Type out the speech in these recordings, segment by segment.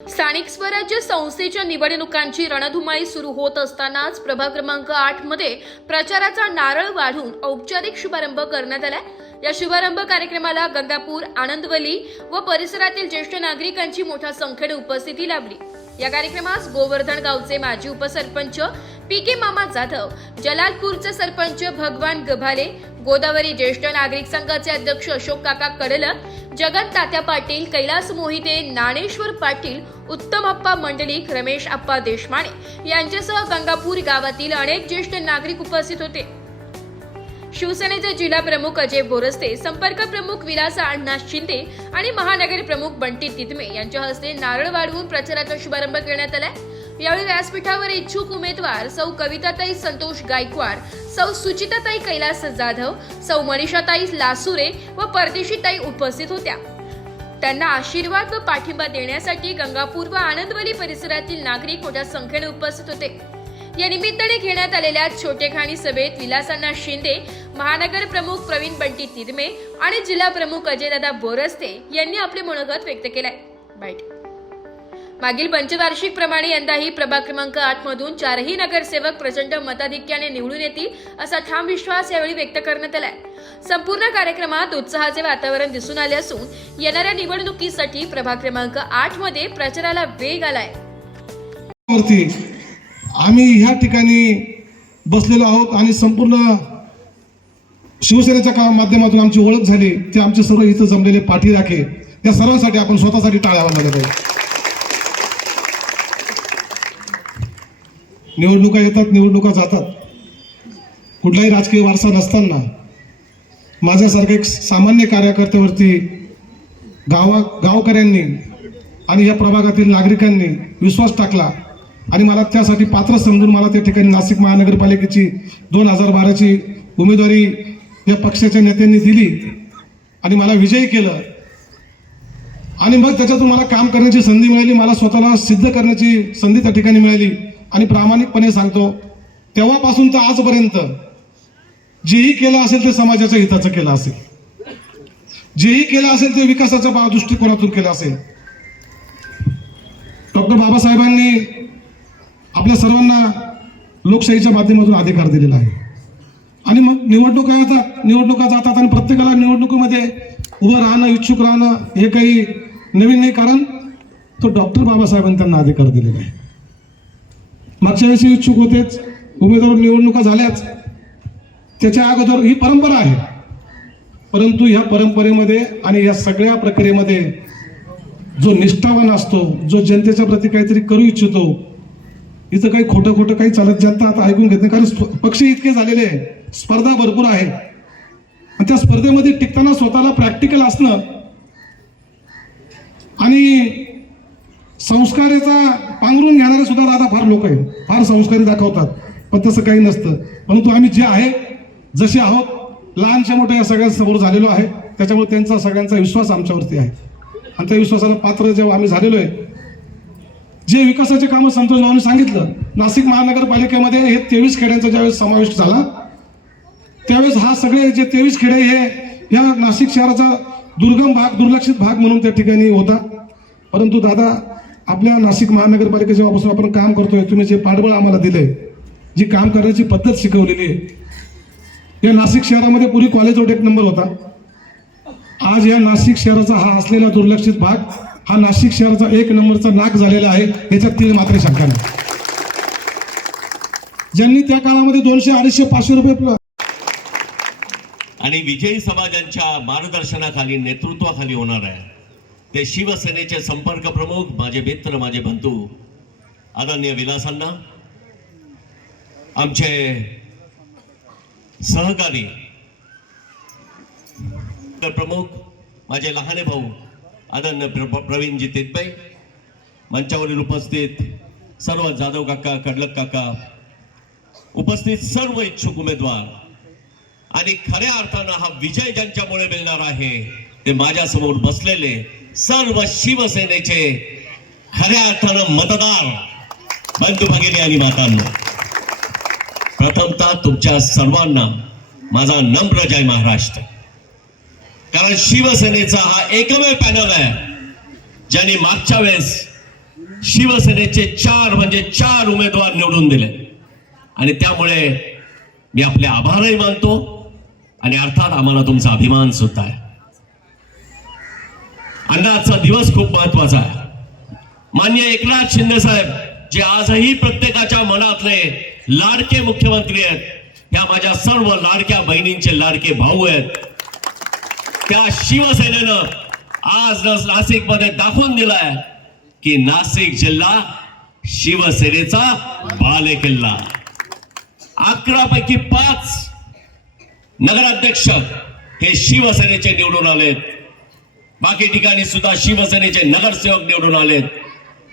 स्थानिक स्वराज्य संस्थेच्या निवडणुकांची रणधुमाळी सुरू होत असतानाच प्रभाग क्रमांक 8 मध्ये प्रचाराचा नारळ वाढून औपचारिक शुभारंभ करण्यात आला। या शुभारंभ कार्यक्रमाला गंगापूर, आनंदवली व परिसरातील ज्येष्ठ नागरिकांची मोठ्या संख्येने उपस्थिती लाभली। या कार्यक्रमास गोवर्धन गावचे माजी उपसरपंच पीके मामा जाधव, जलालपूरचे सरपंच भगवान गभाले, गोदावरी ज्येष्ठ नागरिक संघाचे अध्यक्ष अशोक काका कडलक, जगन तात्या पाटील, कैलास मोहिते, ज्ञानेश्वर पाटील, उत्तम अप्पा मंडलिक, रमेश अप्पा देशमाने यांच्यासह गंगापूर गावातील अनेक ज्येष्ठ नागरिक उपस्थित होते। शिवसेनेचे जिल्हा प्रमुख अजय बोरस्ते, संपर्क प्रमुख विलास अण्णा शिंदे आणि महानगर प्रमुख बंटी तिदमे यांच्या हस्ते नारळ वाढवून प्रचाराचा शुभारंभ करण्यात आला। यावेळी व्यासपीठावर इच्छुक उमेदवार सौ कविताताई संतोष गायकवाड, सौ सुचिताताई कैलास जाधव, सौ मनीषाताई लासुरे व परदेशीताई उपस्थित होत्या। त्यांना आशीर्वाद व पाठिंबा देण्यासाठी गंगापूर व आनंदवली परिसरातील नागरिक मोठ्या संख्येने उपस्थित होते। या निमित्ताने घेण्यात आलेल्या छोटेखानी सभेत विलासांना शिंदे, महानगर प्रमुख प्रवीण बंटी तिदमे आणि जिल्हा प्रमुख अजयदादा बोरस्ते यांनी आपले मनोगत व्यक्त केले। मागील पंचवार्षिक प्रमाणे यंदाही प्रभाग क्रमांक 8 मधून 4ही नगरसेवक प्रचंड मताधिक्याने निवडून येतील असा ठाम विश्वास यावेळी व्यक्त करण्यात आला। संपूर्ण कार्यक्रमात उत्साहाचे वातावरण दिसून आले असून येणाऱ्या निवडणुकीसाठी प्रभाग क्रमांक 8 मध्ये प्रचाराला वेग आलाय। आम्ही ह्या ठिकाणी बसलेलो आहोत आणि संपूर्ण शिवसेनेच्या माध्यमातून आमची ओळख झाली। ते आमचे सर्व इथं जमलेले पाठीराखे, या सर्वांसाठी आपण स्वतःसाठी टाळ्या वाजवल्या पाहिजे। निवडणुका येतात, निवडणुका जातात। कुठलाही राजकीय वारसा नसताना माझ्यासारख्या एक सामान्य कार्यकर्त्यावरती गावकऱ्यांनी आणि या प्रभागातील नागरिकांनी विश्वास टाकला आणि मला त्यासाठी पात्र समजून मला त्या ठिकाणी नाशिक महानगरपालिकेची 2012ची उमेदवारी या पक्षाच्या नेत्यांनी दिली आणि मला विजयी केलं। आणि मग त्याच्यातून मला काम करण्याची संधी मिळाली, मला स्वतःला सिद्ध करण्याची संधी त्या ठिकाणी मिळाली। आणि प्रामाणिकपणे सांगतो, तेव्हापासून तर आजपर्यंत जेही केलं असेल ते समाजाच्या हिताचं केलं असेल, जेही केलं असेल ते विकासाच्या दृष्टिकोनातून केलं असेल। डॉक्टर बाबासाहेबांनी आपल्या सर्वांना लोकशाहीच्या माध्यमातून अधिकार दिलेला आहे आणि मग निवडणुका जातात आणि प्रत्येकाला निवडणुकीमध्ये उभं राहणं, इच्छुक राहणं हे काही नवीन नाही, कारण तो डॉक्टर बाबासाहेबांनी त्यांना अधिकार दिलेला आहे। मागच्या वेळेस इच्छुक होतेच, उमेदवार निवडणुका झाल्याच, त्याच्या अगोदर ही परंपरा आहे। परंतु ह्या परंपरेमध्ये आणि या सगळ्या प्रक्रियेमध्ये जो निष्ठावान असतो, जो जनतेच्या प्रती काहीतरी करू इच्छितो, इथं काही खोटं काही चालत, जनता आता ऐकून घेत नाही, कारण पक्ष इतके झालेले आहे, स्पर्धा भरपूर आहे आणि त्या स्पर्धेमध्ये टिकताना स्वतःला प्रॅक्टिकल असणं आणि संस्काराचा पांघरून घेणारे सुद्धा दादा फार लोक आहेत, फार संस्कारी दाखवतात, पण तसं काही नसतं। परंतु आम्ही जे आहे, जसे आहोत, लहानशा मोठ्या या सगळ्यांसमोर झालेलो आहे, त्याच्यामुळे त्यांचा सगळ्यांचा विश्वास आमच्यावरती आहे आणि त्या विश्वासाला पात्र जेव्हा आम्ही झालेलो आहे, जे विकासाचे कामं संतोष भाऊंनी सांगितलं, नाशिक महानगरपालिकेमध्ये हे 23 खेड्यांचा ज्यावेळेस समावेश झाला, त्यावेळेस हा सगळे जे 23 खेडे हे या नाशिक शहराचा दुर्गम भाग, दुर्लक्षित भाग म्हणून त्या ठिकाणी होता। परंतु दादा, आपल्या नाशिक महानगरपालिका जेव्हापासून आपण काम करतोय, तुम्ही जे पाठबळ आम्हाला दिलंय, जी काम करण्याची पद्धत शिकवलेली आहे, या नाशिक शहरामध्ये पूर्वी कॉलेज रोड 1 नंबर होता, आज या नाशिक शहराचा हा असलेला दुर्लक्षित भाग हा नाशिक शहराचा 1 नंबरचा नाक झालेला आहे, याच्यात तीळ मात्र शंका नाही। ज्यांनी त्या काळामध्ये 200, 250, 500 रुपये आणि विजयी समाजांच्या मार्गदर्शनाखाली, नेतृत्वाखाली होणार आहे ते शिवसेनेचे संपर्क प्रमुख, माझे मित्र, माझे बंधू आदरणीय विलासांना, आमचे सहकारी प्रमुख, माझे लहाने भाऊ आदरणीय प्रवीणजी तिदमे, मंचावरील उपस्थित सर्व जाधव काका, कडलक काका, उपस्थित सर्व इच्छुक उमेदवार आणि खऱ्या अर्थानं हा विजय ज्यांच्यामुळे मिळणार आहे ते माझ्यासमोर बसलेले सर्व शिवसेनेचे खऱ्या अर्थानं मतदार बंधू भगिनी आणि मातांनो, प्रथमतः तुमच्या सर्वांना माझा नम्र जय महाराष्ट्र। कारण शिवसेनेचा हा एकमेव पॅनल आहे ज्यांनी मागच्या वेळेस शिवसेनेचे 4 उमेदवार निवडून दिले आणि त्यामुळे मी आपले आभारही मानतो आणि अर्थात आम्हाला तुमचा अभिमान सुद्धा आहे. अण्णाचा दिवस खूप महत्वाचा आहे. माननीय एकनाथ शिंदे साहेब जे आजही प्रत्येकाच्या मनातले लाडके मुख्यमंत्री आहेत, ह्या माझ्या सर्व लाडक्या बहिणींचे लाडके भाऊ आहेत. त्या शिवसेनेनं आज नाशिकमध्ये दाखवून दिलाय की नाशिक जिल्हा शिवसेनेचा बालेकिल्ला. 11 पैकी 5 नगराध्यक्ष हे शिवसेनेचे निवडून आलेत. बाकी ठिकाणी सुद्धा शिवसेनेचे नगरसेवक निवडून आलेत.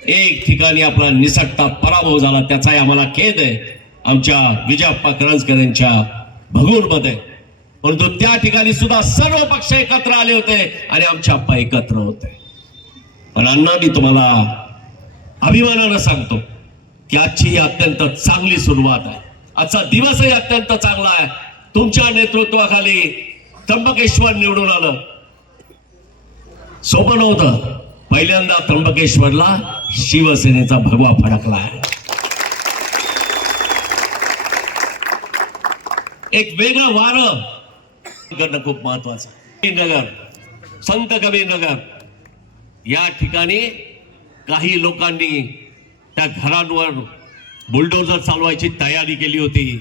एक ठिकाणी आपला निसटता पराभव झाला, त्याचाही आम्हाला खेद आहे आमच्या विजयाप्पा करंजकर यांच्या भगूरमध्ये. परंतु त्या ठिकाणी सुद्धा सर्व पक्ष एकत्र आले होते आणि आमचे आप्पा एकत्र होते. पण अण्णा, मी तुम्हाला अभिमानानं सांगतो की आजची ही अत्यंत चांगली सुरुवात आहे. आजचा दिवसही अत्यंत चांगला आहे. तुमच्या नेतृत्वाखाली त्र्यंबकेश्वर निवडून आलं. सोपं नव्हतं. पहिल्यांदा त्र्यंबकेश्वरला शिवसेनेचा भगवा फडकला आहे. एक वेगळं वारं करणं खूप महत्वाचं. नगर, संत कबीर नगर या ठिकाणी काही लोकांनी त्या घरांवर बुलडोजर चालवायची तयारी केली होती.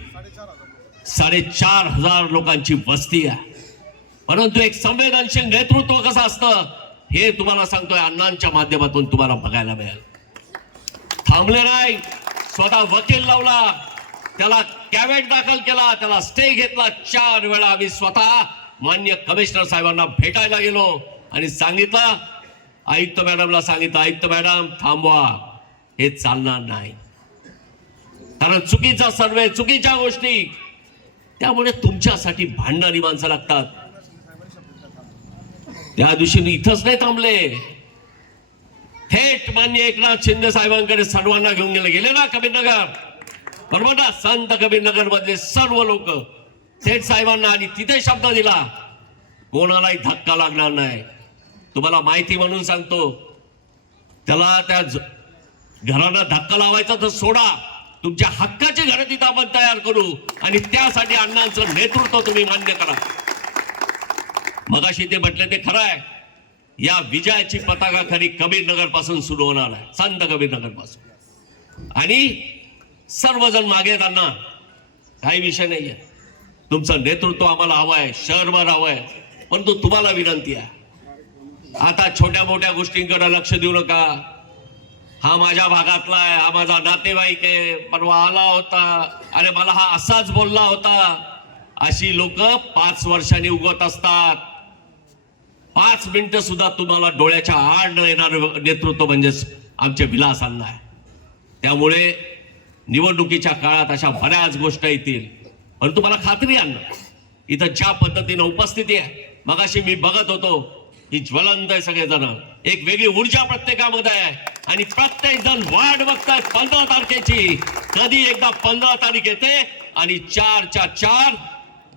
4,500 लोकांची वस्ती आहे. परंतु एक संवेदनशील नेतृत्व कसं असतं हे तुम्हाला सांगतोय, अण्णांच्या माध्यमातून तुम्हाला बघायला मिळेल. थांबले नाही, स्वतः वकील लावला, त्याला कॅवेट दाखल केला, त्याला स्टे घेतला. 4 वेळा आम्ही स्वतः माननीय कमिशनर साहेबांना भेटायला गेलो आणि सांगितलं, आयुक्त मॅडमला सांगितलं, आयुक्त मॅडम थांबवा, हे चालणार नाही. कारण चुकीचा सर्वे, चुकीच्या गोष्टी, त्यामुळे तुमच्यासाठी भांडणारी माणसं लागतात. त्या दिवशी इथंच नाही थांबले, थेट माननीय एकनाथ शिंदे साहेबांकडे सर्वांना घेऊन गेले ना कबीरनगर, बरोबर ना. संत कबीरनगर मधले सर्व लोक थेट साहेबांना, आणि तिथे शब्द दिला कोणालाही धक्का लागणार नाही. तुम्हाला माहिती म्हणून सांगतो, त्याला त्या घराला धक्का लावायचा तर सोडा, तुमच्या हक्काची घरं तिथं आपण तयार करू आणि त्यासाठी अण्णांचं नेतृत्व तुम्ही मान्य करा. मगाशी ते म्हटले ते खरं आहे. या विजयाची पताका खरी कबीरनगर पासून सुरू होणार आहे, संत कबीरनगर पासून. आणि सर्वजण मागे येताना काही विषय नाहीये. तुमचं नेतृत्व आम्हाला हवंय, शहरभर हवंय. परंतु तुम्हाला विनंती आहे, आता छोट्या मोठ्या गोष्टींकडे लक्ष देऊ नका. हा माझ्या भागातला आहे, हा माझा नातेवाईक आहे, परवा आला होता आणि मला हा असाच बोलला होता. अशी लोक 5 वर्षांनी उगवत असतात. 5 मिनिटं सुद्धा तुम्हाला डोळ्याच्या आड न येणारं नेतृत्व म्हणजे आमचे विलास अण्णा आहे. त्यामुळे निवडणुकीच्या काळात अशा बऱ्याच गोष्टी येतील. परंतु मला खात्री आहे, इथं ज्या पद्धतीने उपस्थिती आहे, मगाशी मी बघत होतो की ज्वलंत आहे सगळेजण, एक वेगळी ऊर्जा प्रत्येकामध्ये आहे आणि प्रत्येक जण वाट बघतायत 15 तारखेची. कधी एकदा 15 तारीख येते आणि 4च्या 4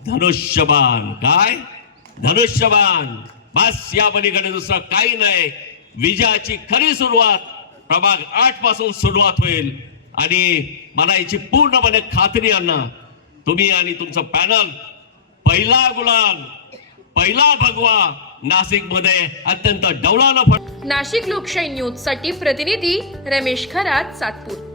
धनुष्यबाण. काय धनुष्यबाण, बस. या पलीकडे दुसरं काही नाही. विजयाची खरी सुरुवात प्रभाग 8 पासून सुरुवात होईल आणि मला याची पूर्णपणे खात्री आहे ना, तुम्ही आणि तुमचं पॅनल पहिला गुलाल, पहिला भगवा नाशिक मध्ये अत्यंत डौलानं. नाशिक लोकशाही न्यूज साठी प्रतिनिधी रमेश खरात, सातपूर.